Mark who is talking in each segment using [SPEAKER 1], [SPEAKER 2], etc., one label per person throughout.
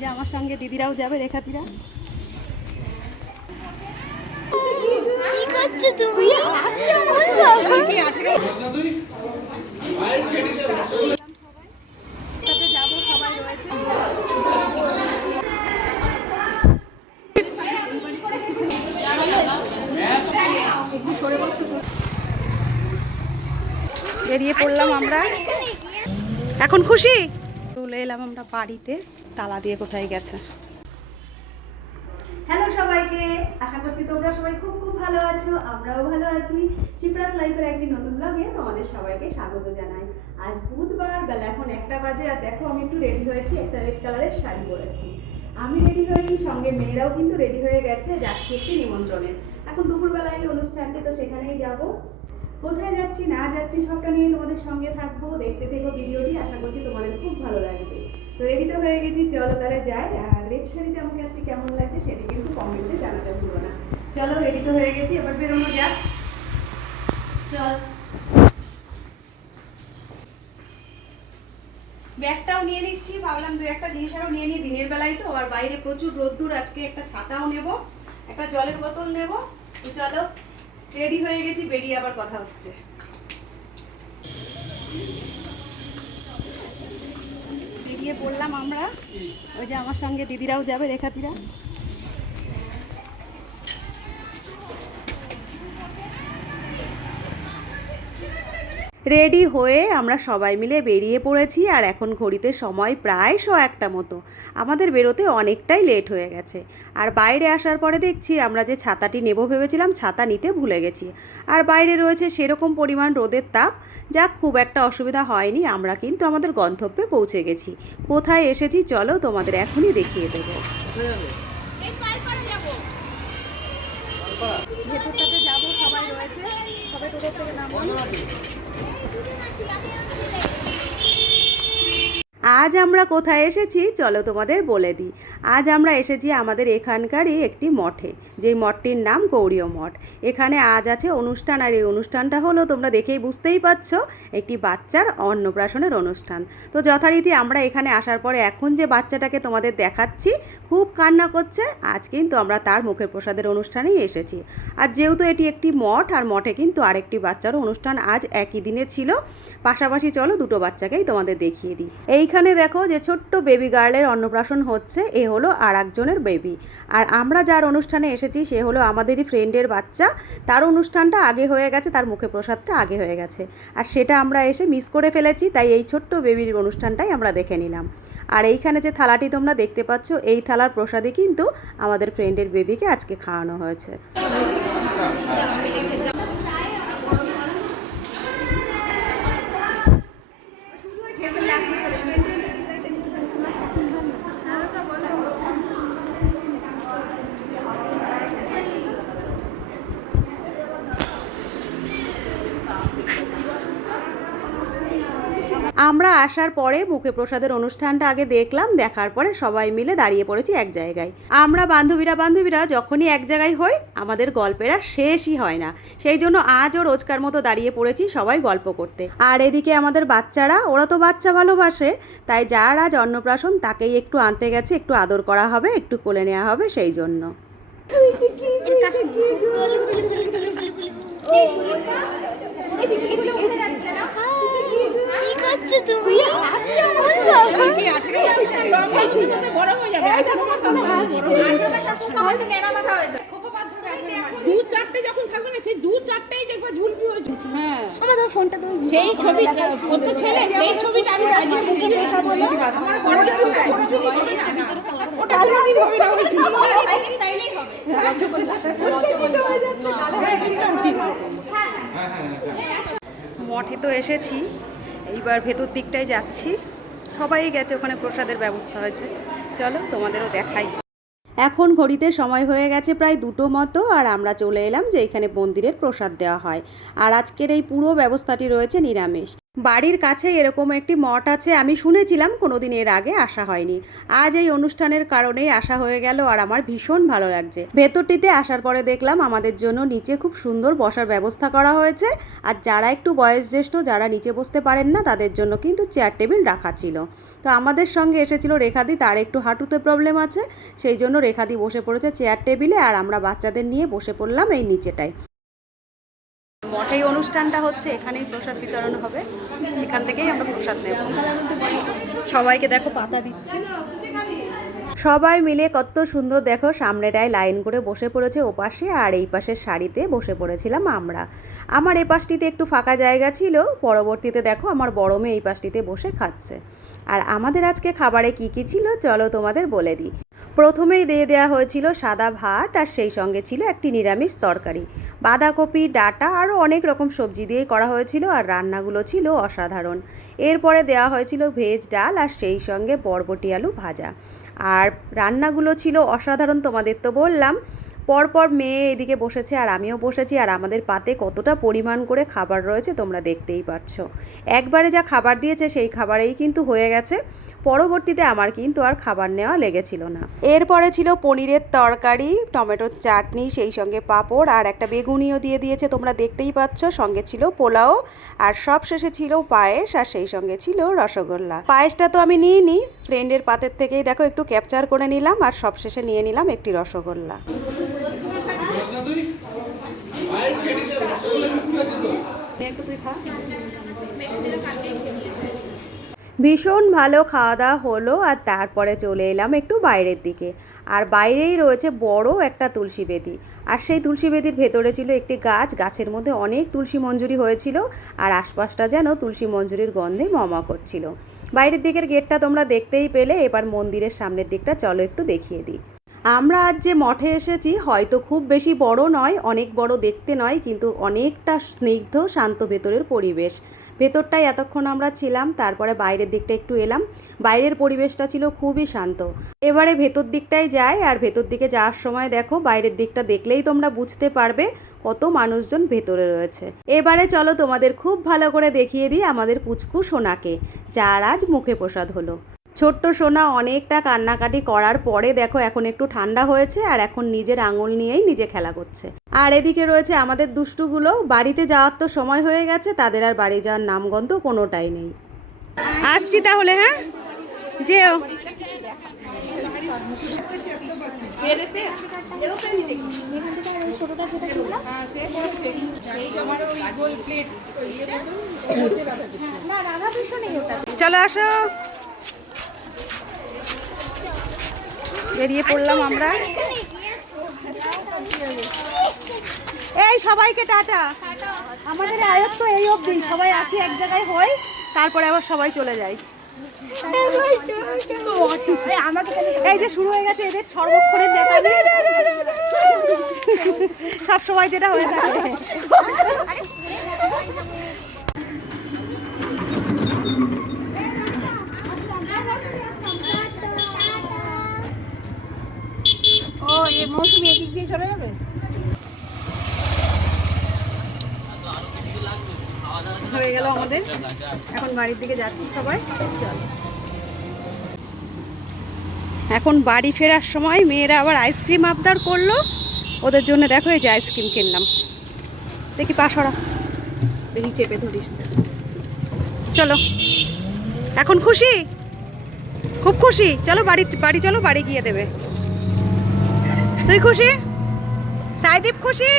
[SPEAKER 1] যে আমার সঙ্গে দিদিরাও যাবে রেখাতিরা বেরিয়ে পড়লাম আমরা। এখন খুশি? চলে এলাম আমরা বাড়িতে। তালা দিয়ে কোথায় গেছে? হ্যালো সবাইকে, আশা করছি তোমরা সবাই খুব খুব ভালো আছো, আমরাও ভালো আছি। শিপ্রাস লাইফের একটি নতুন ব্লগে তোমাদের সবাইকে স্বাগত জানাই। আজ বুধবার, বেলা এখন একটা বাজে, আর দেখো আমি একটু রেডি হয়েছি, একটা রেড কালারের শাড়ি পরেছি। আমি রেডি হয়েছি, সঙ্গে মেয়েরাও কিন্তু রেডি হয়ে গেছে, যাচ্ছি একটি নিমন্ত্রণে। এখন দুপুরবেলায় অনুষ্ঠানটি তো সেখানেই যাব। কোথায় যাচ্ছি, না যাচ্ছি, সবটা নিয়ে তোমাদের সঙ্গে থাকব, দেখতে থেকো ভিডিওটি, আশা করছি তোমাদের খুব ভালো লাগবে। তো রেডি তো হয়ে গেছি, চলো তাহলে যাই। আর রেড শাড়িতে আমাকে আজকে কেমন লাগছে সেটি কিন্তু কমেন্টে জানাতে ভুলো না। চলো রেডি তো হয়ে গেছি, এবার বেরোনো যাক। চল। ব্যাগটাও নিয়ে নিচ্ছি, ভাবলাম দু একটা জিনিস আরও নিয়ে নিই দিনের বেলায় তো, আর বাইরে প্রচুর রোদ্দুর, আজকে একটা ছাতাও নেব, একটা জলের বোতল নেব। চলো রেডি হয়ে গেছি, বেরিয়ে আবার কথা হচ্ছে। বেরিয়ে পড়লাম আমরা। ওই যে আমার সঙ্গে দিদিরাও যাবে রেখাতিরা রেডি হয়ে আমরা সবাই মিলে বেরিয়ে পড়েছি আর এখন ঘড়িতে সময় প্রায় শো একটা মতো। আমাদের বেরোতে অনেকটাই লেট হয়ে গেছে। আর বাইরে আসার পরে দেখছি আমরা যে ছাতাটি নেব ভেবেছিলাম, ছাতা নিতে ভুলে গেছি। আর বাইরে রয়েছে সেরকম পরিমাণ রোদের তাপ, যা খুব একটা অসুবিধা হয়নি। আমরা কিন্তু আমাদের গন্তব্যে পৌঁছে গেছি। কোথায় এসেছি চলো তোমাদের এখনই দেখিয়ে দেবো। ভেতরটাতে যাব, সবাই রয়েছে। সবাই টোটোর থেকে নামবো Gracias. আজ আমরা কোথায় এসেছি চলো তোমাদের বলে দিই। আজ আমরা এসেছি আমাদের এখানকারই একটি মঠে, যেই মঠটির নাম গৌরীয় মঠ। এখানে আজ আছে অনুষ্ঠান আর এই অনুষ্ঠানটা হলো তোমরা দেখেই বুঝতেই পারছ, একটি বাচ্চার অন্নপ্রাশনের অনুষ্ঠান। তো যথারীতি আমরা এখানে আসার পরে এখন যে বাচ্চাটাকে তোমাদের দেখাচ্ছি, খুব কান্না করছে। আজ কিন্তু আমরা তার মুখের প্রসাদের অনুষ্ঠানেই এসেছি। আর যেহেতু এটি একটি মঠ, আর মঠে কিন্তু আরেকটি বাচ্চারও অনুষ্ঠান আজ একই দিনে ছিল, পাশাপাশি চলো দুটো বাচ্চাকেই তোমাদের দেখিয়ে দিই। এইখানে দেখো যে ছোট্ট বেবি গার্লের অন্নপ্রাশন হচ্ছে, এ হলো আর একজনের বেবি আর আমরা যার অনুষ্ঠানে এসেছি, সে হলো আমাদেরই ফ্রেন্ডের বাচ্চা। তার অনুষ্ঠানটা আগে হয়ে গেছে, তার মুখে প্রসাদটা আগে হয়ে গেছে। আর সেটা আমরা এসে মিস করে ফেলেছি, তাই এই ছোট্ট বেবির অনুষ্ঠানটাই আমরা দেখে নিলাম। আর এইখানে যে থালাটি তোমরা দেখতে পাচ্ছ, এই থালার প্রসাদে কিন্তু আমাদের ফ্রেন্ডের বেবিকে আজকে খাওয়ানো হয়েছে। আমরা আসার পরে মুখে প্রসাদের অনুষ্ঠানটা আগে দেখলাম দেখার পরে সবাই মিলে দাঁড়িয়ে পড়েছি এক জায়গায় আমরা বান্ধবীরা বান্ধবীরা যখনই এক জায়গায় হই আমাদের গল্পের আর শেষই হয় না সেই জন্য আজও রোজকার মতো দাঁড়িয়ে পড়েছি সবাই গল্প করতে আর এদিকে আমাদের বাচ্চারা ওরা তো বাচ্চা ভালোবাসে তাই যার আজ অন্নপ্রাশন তাকেই একটু আনতে গেছে একটু আদর করা হবে একটু কোলে নেওয়া হবে সেই জন্য
[SPEAKER 2] তুমি?
[SPEAKER 3] দু চারটে যখন থাকবে না সেই দু চারটেই দেখবে ঝুলপি হয়ে ঝুলছে হ্যাঁ
[SPEAKER 2] আমার ফোনটা তুমি
[SPEAKER 3] সেই ছবি ছেলে সেই ছবিটা আমি আমার বড় ওটা আমি চাইলেই হবে।
[SPEAKER 1] মঠে তো এসেছি। এইবার ভেতর দিকটায় যাচ্ছি। সবাই গেছে, ওখানে প্রসাদের ব্যবস্থা হয়েছে। চলো, তোমাদেরও দেখাই। এখন ঘড়িতে সময় হয়ে গেছে প্রায় দুটো মতো, আর আমরা চলে এলাম যে এখানে মন্দিরের প্রসাদ দেওয়া হয়। আর আজকের এই পুরো ব্যবস্থাটি রয়েছে নিরামিষ। বাড়ির কাছে এরকম একটি মঠ আছে, আমি শুনেছিলাম কোনোদিন এর আগে আসা হয়নি। আজ এই অনুষ্ঠানের কারণেই আসা হয়ে গেল আর আমার ভীষণ ভালো লাগছে। ভেতরটিতে আসার পরে দেখলাম আমাদের জন্য নিচে খুব সুন্দর বসার ব্যবস্থা করা হয়েছে আর যারা একটু বয়োজ্যেষ্ঠ, যারা নিচে বসতে পারেন না, তাদের জন্য কিন্তু চেয়ার টেবিল রাখা ছিল। তো আমাদের সঙ্গে এসেছিল রেখাদি, তার একটু হাঁটুতে প্রবলেম আছে, সেই জন্য রেখাদি বসে পড়েছে চেয়ার টেবিলে আর আমরা বাচ্চাদের নিয়ে বসে পড়লাম এই নিচেটায়। মঠেই অনুষ্ঠানটা হচ্ছে, এখানেই প্রসাদ বিতরণ হবে। এখান থেকেই আমরা প্রসাদ নেব। সবাইকে দেখো, পাতা দিচ্ছি। সবাই মিলে কত সুন্দর, দেখো, সামনেটায় লাইন করে বসে পড়েছে ওপাশে, আর এই পাশের শাড়িতে বসে পড়েছিলাম আমরা। আমার এ পাশটিতে একটু ফাঁকা জায়গা ছিল, পরবর্তীতে দেখো, আমার বড় মেয়ে এই পাশটিতে বসে খাচ্ছে। আর আমাদের আজকে খাবারে কি কি ছিল চলো তোমাদের বলে দিই। প্রথমেই দিয়ে দেওয়া হয়েছিল সাদা ভাত আর সেই সঙ্গে ছিল একটি নিরামিষ তরকারি। বাঁধাকপি, ডাটা আরও অনেক রকম সবজি দিয়েই করা হয়েছিল আর রান্নাগুলো ছিল অসাধারণ। এরপরে দেওয়া হয়েছিল ভেজ ডাল আর সেই সঙ্গে বরবটি আলু ভাজা। আর রান্নাগুলো ছিল অসাধারণ তোমাদের তো বললাম। পরপর মেয়ে এদিকে বসেছে আর আমিও বসেছি আর আমাদের পাতে কতটা পরিমাণ করে খাবার রয়েছে তোমরা দেখতেই পাচ্ছ। একবারে যা খাবার দিয়েছে সেই খাবারেই কিন্তু হয়ে গেছে। পরবর্তীতে আমার কিন্তু আর খাবার নেওয়া লেগেছিল না। এরপরে ছিল পনিরের তরকারি, টমেটোর চাটনি, সেই সঙ্গে পাঁপড় আর একটা বেগুনিও দিয়ে দিয়েছে তোমরা দেখতেই পাচ্ছ। সঙ্গে ছিল পোলাও আর সব শেষে ছিল পায়েস আর সেই সঙ্গে ছিল রসগোল্লা। পায়েসটা তো আমি নিয়ে নিই ফ্রেন্ডের পাতের থেকেই দেখো একটু ক্যাপচার করে নিলাম আর সব শেষে নিয়ে নিলাম একটি রসগোল্লা। ভীষণ ভালো খাওয়া দাওয়া হলো আর তারপরে চলে এলাম একটু বাইরের দিকে। আর বাইরেই রয়েছে বড় একটা তুলসী বেদি। আর সেই তুলসী বেদির ভেতরে ছিল একটি গাছ, গাছের মধ্যে অনেক তুলসী মঞ্জুরি হয়েছিল আর আশপাশটা যেন তুলসী মঞ্জুরির গন্ধে মমা করছিল। বাইরের দিকের গেটটা তোমরা দেখতেই পেলে, এবার মন্দিরের সামনের দিকটা চলো একটু দেখিয়ে দিই। আমরা আজ যে মঠে এসেছি, হয়তো খুব বেশি বড় নয়, অনেক বড় দেখতে নয়, কিন্তু অনেকটা স্নিগ্ধ, শান্ত ভেতরের পরিবেশ। ভেতরটায় এতক্ষণ আমরা ছিলাম, তারপরে বাইরের দিকটা একটু এলাম। বাইরের পরিবেশটা ছিল খুবই শান্ত। এবারে ভেতর দিকটায় যাই, আর ভেতর দিকে যাওয়ার সময় দেখো, বাইরের দিকটা দেখলেই তোমরা বুঝতে পারবে কত মানুষজন ভেতরে রয়েছে। এবারে চলো তোমাদের খুব ভালো করে দেখিয়ে দিই আমাদের পুচকু সোনাকে, যার আজ মুখে প্রসাদ হলো। ছোট্ট সোনা অনেকটা কান্নাকাটি করার পরে দেখো এখন একটু ঠান্ডা হয়েছে আর এখন নিজের আঙুল নিয়েই নিজে খেলা করছে। আর এদিকে রয়েছে আমাদের দুষ্টুগুলো। বাড়িতে যাওয়ার তো সময় হয়ে গেছে, তাদের আর বাড়ি যাওয়ার নামগন্ধ কোনোটাই নেই। আসছি তাহলে হ্যাঁ? যেও। চলো আসো। বেরিয়ে পড়লাম আমরা। এই সবাইকে টাটা। আমাদের আয়ত্ত এই অবধি। সবাই আসি এক জায়গায় হই, তারপরে আবার সবাই চলে যায় এই যে শুরু হয়ে গেছে এদের সর্বক্ষণের নেতামি সব সময় যেটা হয়ে থাকে
[SPEAKER 3] ও এ মৌসুমি এদিক দিয়ে চলে যাবে
[SPEAKER 1] হয়ে গেল আমাদের। এখন বাড়ির দিকে যাচ্ছি সবাই। চল এখন বাড়ি ফেরার সময় মেয়েরা আবার আইসক্রিম আবদার করল। ওদের জন্য দেখো এই যে আইসক্রিম কিনলাম। দেখি পাশরা। বেশি চেপে ধরিস চলো। এখন খুশি? খুব খুশি। চলো বাড়ি বাড়ি চলো বাড়ি গিয়ে দেবে। তুই খুশি? সাইদীপ খুশি?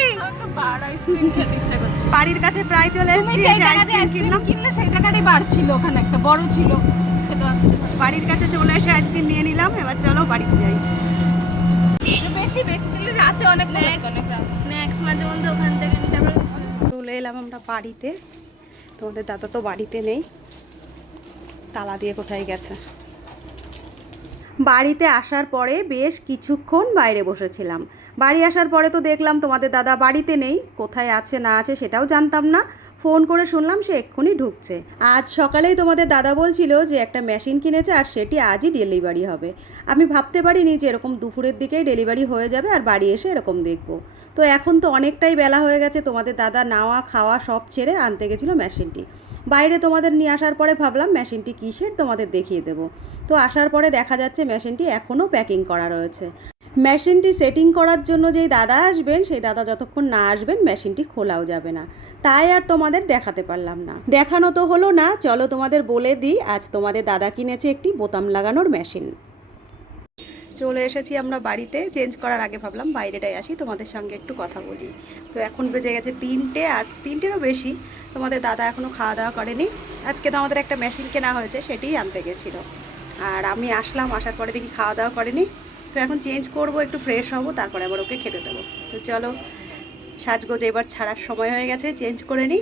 [SPEAKER 3] বার আইসক্রিম খেতে ইচ্ছা করছে
[SPEAKER 1] বাড়ির কাছে প্রায় চলে এসেছি আইসক্রিম
[SPEAKER 3] কিনলে সেই টাকাটাই বার ছিল ওখানে একটা বড় ছিল। সেটা
[SPEAKER 1] বাড়ির কাছে চলে এসে আইসক্রিম নিয়ে নিলাম এবার চলো বাড়িতে যাই।
[SPEAKER 3] বেশি বেশি দিলে রাতে অনেক স্ন্যাক্স মাঝে মধ্যে ওখান থেকে
[SPEAKER 1] চলে এলাম আমরা বাড়িতে। তোমাদের দাদা তো বাড়িতে নেই। তালা দিয়ে কোথায় গেছে? বাড়িতে আসার পরে বেশ কিছুক্ষণ বাইরে বসেছিলাম। বাড়ি আসার পরে তো দেখলাম তোমাদের দাদা বাড়িতে নেই, কোথায় আছে না আছে সেটাও জানতাম না। ফোন করে শুনলাম সে এক্ষুনি ঢুকছে। আজ সকালেই তোমাদের দাদা বলছিল যে একটা মেশিন কিনেছে আর সেটি আজই ডেলিভারি হবে। আমি ভাবতে পারিনি যে এরকম দুপুরের দিকেই ডেলিভারি হয়ে যাবে আর বাড়ি এসে এরকম দেখব। তো এখন তো অনেকটাই বেলা হয়ে গেছে, তোমাদের দাদা নাওয়া, খাওয়া সব ছেড়ে আনতে গেছিল মেশিনটি। বাইরে তোমাদের নিয়ে আসার পরে ভাবলাম মেশিনটি কিসের তোমাদের দেখিয়ে দেবো। তো আসার পরে দেখা যাচ্ছে মেশিনটি এখনও প্যাকিং করা রয়েছে। মেশিনটি সেটিং করার জন্য যেই দাদা আসবেন, সেই দাদা যতক্ষণ না আসবেন, মেশিনটি খোলাও যাবে না। তাই আর তোমাদের দেখাতে পারলাম না। দেখানো তো হলো না, চলো তোমাদের বলে দিই, আজ তোমাদের দাদা কিনেছে একটি বোতাম লাগানোর মেশিন। চলে এসেছি আমরা বাড়িতে চেঞ্জ করার আগে ভাবলাম বাইরেটাই আসি, তোমাদের সঙ্গে একটু কথা বলি। তো এখন বেজে গেছে তিনটে, আর তিনটেরও বেশি, তোমাদের দাদা এখনও খাওয়া দাওয়া করেনি। আজকে তো আমাদের একটা মেশিন কেনা হয়েছে, সেটিই আনতে গেছিল। আর আমি আসলাম, আসার পরে দেখি খাওয়া দাওয়া করেনি। তো এখন চেঞ্জ করব, একটু ফ্রেশ হব, তারপরে আবার ওকে খেতে দেবো। তো চলো, সাজগোজ এবার ছাড়ার সময় হয়ে গেছে, চেঞ্জ করে নিই।